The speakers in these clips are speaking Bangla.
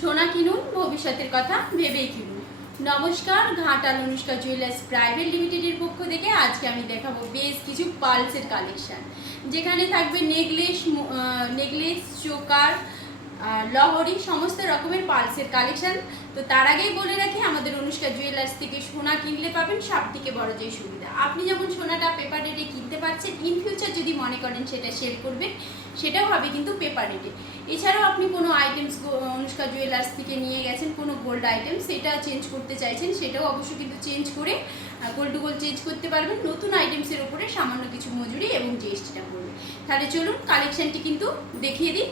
সোনা কিনুন, ভবিষ্যতের কথা ভেবেই কিনুন। নমস্কার, ঘাটাল অনুষ্কা জুয়েলার্স প্রাইভেট লিমিটেডের পক্ষ থেকে আজকে আমি দেখাবো বেশ কিছু পালসের কালেকশন, যেখানে থাকবে নেকলেস, চোকার, লহরি, সমস্ত রকমের পালসের কালেকশন। তো তার আগেই বলে রাখি, আমাদের অনুষ্কা জুয়েলার্স থেকে সোনা কিনলে পাবেন সব থেকে বড় যে সুবিধা, আপনি যেমন সোনাটা পেপার রেটে কিনতে পারছেন, ইন ফিউচার যদি মনে করেন সেটা সেল করবেন, সেটাও হবে কিন্তু পেপার রেটে। এছাড়াও আপনি কোনো আইটেমস অনুষ্কা জুয়েলার্স থেকে নিয়ে গেছেন, কোনো গোল্ড আইটেম, সেটা চেঞ্জ করতে চাইছেন, সেটাও অবশ্যই কিন্তু চেঞ্জ করে গোল্ড টু গোল্ড চেঞ্জ করতে পারবেন। নতুন আইটেমসের উপরে সামান্য কিছু মজুরি এবং জিএসটিটা পড়বে। তাহলে চলুন কালেকশনটি কিন্তু দেখিয়ে দিই।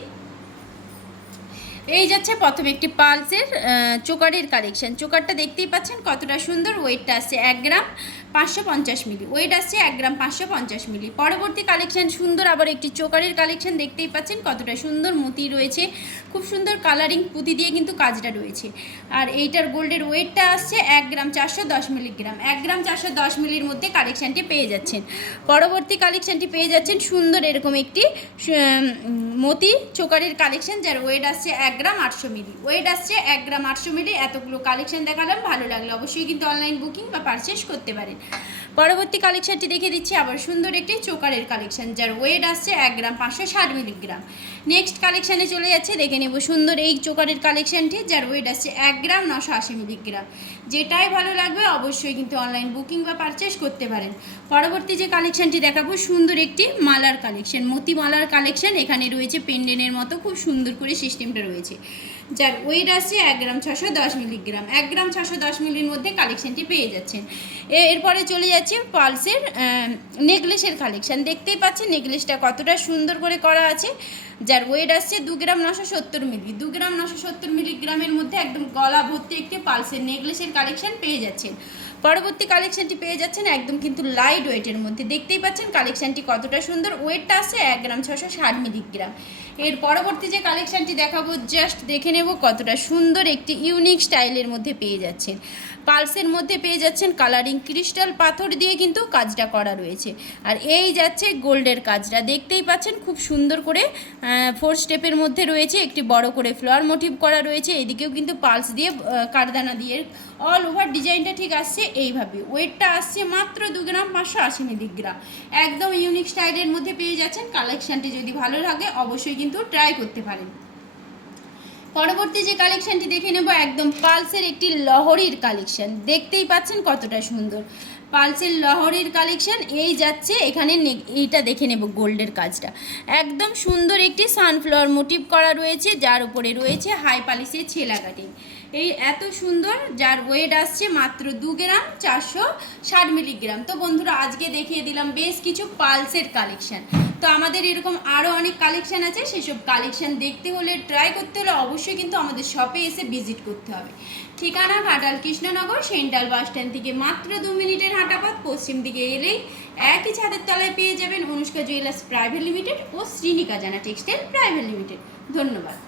এই যাচ্ছে প্রথমে একটি পালসের চোকারের কালেকশন। চোকারটা দেখতেই পাচ্ছেন কতটা সুন্দর। ওয়েটটা আসছে 1 গ্রাম 550 মিলি, ওয়েট আসছে 1 গ্রাম 550 মিলি। পরবর্তী কালেকশন সুন্দর আবার একটি চোকারের কালেকশন, দেখতেই পাচ্ছেন কতটা সুন্দর মতি রয়েছে, খুব সুন্দর কালারিং পুঁতি দিয়ে কিন্তু কাজটা রয়েছে। আর এইটার গোল্ডের ওয়েটটা আসছে 1 গ্রাম 410 মিলিগ্রাম, 1 গ্রাম 410 মিলির মধ্যে কালেকশানটি পেয়ে যাচ্ছেন। পরবর্তী কালেকশানটি পেয়ে যাচ্ছেন সুন্দর এরকম একটি মতি চোকারের কালেকশন, যার ওয়েট আসছে 1 গ্রাম 800 মিলি, ওয়েট আসছে 1 গ্রাম 800 মিলি। এতগুলো কালেকশন দেখালাম, ভালো লাগলে অবশ্যই কিন্তু অনলাইন বুকিং বা পারচেস করতে পারেন। পরবর্তী কালেকশনটি দেখে দিচ্ছি আবার সুন্দর একটি চোকারের কালেকশন, যার ওয়েট আসছে 1 গ্রাম 560 মিলিগ্রাম। নেক্সট কালেকশানে চলে যাচ্ছে, দেখে নেব সুন্দর এই চোকারের কালেকশনটি, যার ওয়েট আসছে 1 গ্রাম 980 মিলিগ্রাম। যেটাই ভালো লাগবে অবশ্যই কিন্তু অনলাইন বুকিং বা পারচেস করতে পারেন। পরবর্তী যে কালেকশনটি দেখাবো সুন্দর একটি মালার কালেকশন, মতি মালার কালেকশন। এখানে রয়েছে পেন্ডেনের মতো খুব সুন্দর করে সিস্টেমটা রয়েছে, যার ওয়েট আসছে 1 গ্রাম 610 মিলিগ্রাম, 1 গ্রাম 610 মিলির মধ্যে কালেকশনটি পেয়ে যাচ্ছেন। এরপরে চলে যাচ্ছে পালসের নেকলেসের কালেকশন। দেখতেই পাচ্ছেন নেকলেসটা কতটা সুন্দর করে করা আছে, যার ওয়েট আসছে 2 গ্রাম 970 মিলি, 2 গ্রাম 970 মিলিগ্রামের মধ্যে একদম গলা ভর্তি একটি পালসের নেকলেসের কালেকশন পেয়ে যাচ্ছেন। পরবর্তী কালেকশনটি পেয়ে যাচ্ছেন একদম কিন্তু লাইট ওয়েটের মধ্যে, দেখতেই পাচ্ছেন কালেকশনটি কতটা সুন্দর। ওয়েটটা আসছে 1 গ্রাম 660 মিলিগ্রাম। এর পরবর্তী যে কালেকশনটি দেখাবো, জাস্ট দেখে নেব কতটা সুন্দর একটি ইউনিক স্টাইলের মধ্যে পেয়ে যাচ্ছেন। পালসের মধ্যে পেয়ে যাচ্ছেন কালারিং ক্রিস্টাল পাথর দিয়ে কিন্তু কাজটা করা রয়েছে। আর এই যাচ্ছে গোল্ডের কাজটা, দেখতেই পাচ্ছেন খুব সুন্দর করে 4 স্টেপের মধ্যে রয়েছে, একটি বড় করে ফ্লাওয়ার মোটিভ করা রয়েছে। এদিকেও কিন্তু পালস দিয়ে কারদানা দিয়ে অল ওভার ডিজাইনটা ঠিক আসছে এইভাবে। ওয়েটটা আসছে মাত্র 2 গ্রাম 580 মিলিগ্রাম। একদম ইউনিক স্টাইলের মধ্যে পেয়ে যাচ্ছেন। কালেকশানটি যদি ভালো লাগে অবশ্যই কিন্তু ট্রাই করতে পারেন। পরবর্তী যে কালেকশনটি দেখে নেব, একদম পালসের একটি লহরির কালেকশন, দেখতেই পাচ্ছেন কতটা সুন্দর পালসের লহরির কালেকশন। এই যাচ্ছে এখানে এইটা দেখে নেব গোল্ডের কাজটা, একদম সুন্দর একটি সানফ্লাওয়ার মোটিভ করা রয়েছে, যার উপরে রয়েছে হাই পালিশের ছেলা কাটিং। এই এত সুন্দর, যার ওয়েট আসছে মাত্র 2 গ্রাম 460 মিলিগ্রাম। তো বন্ধুরা, আজকে দেখিয়ে দিলাম বেশ কিছু পালসের কালেকশন। তো আমাদের এরকম আরও অনেক কালেকশন আছে, সেসব কালেকশন দেখতে হলে, ট্রাই করতে হলে অবশ্যই কিন্তু আমাদের শপে এসে ভিজিট করতে হবে। ঠিকানা Ghatal Krishnanagar central bus stand থেকে মাত্র 2 মিনিটের হাঁটাপথ। পশ্চিম দিকে এলেই একই ছাদের তলায় পেয়ে যাবেন অনুষ্কা জুয়েলার্স প্রাইভেট লিমিটেড ও শ্রীনিকা জানা টেক্সটাইল প্রাইভেট লিমিটেড। ধন্যবাদ।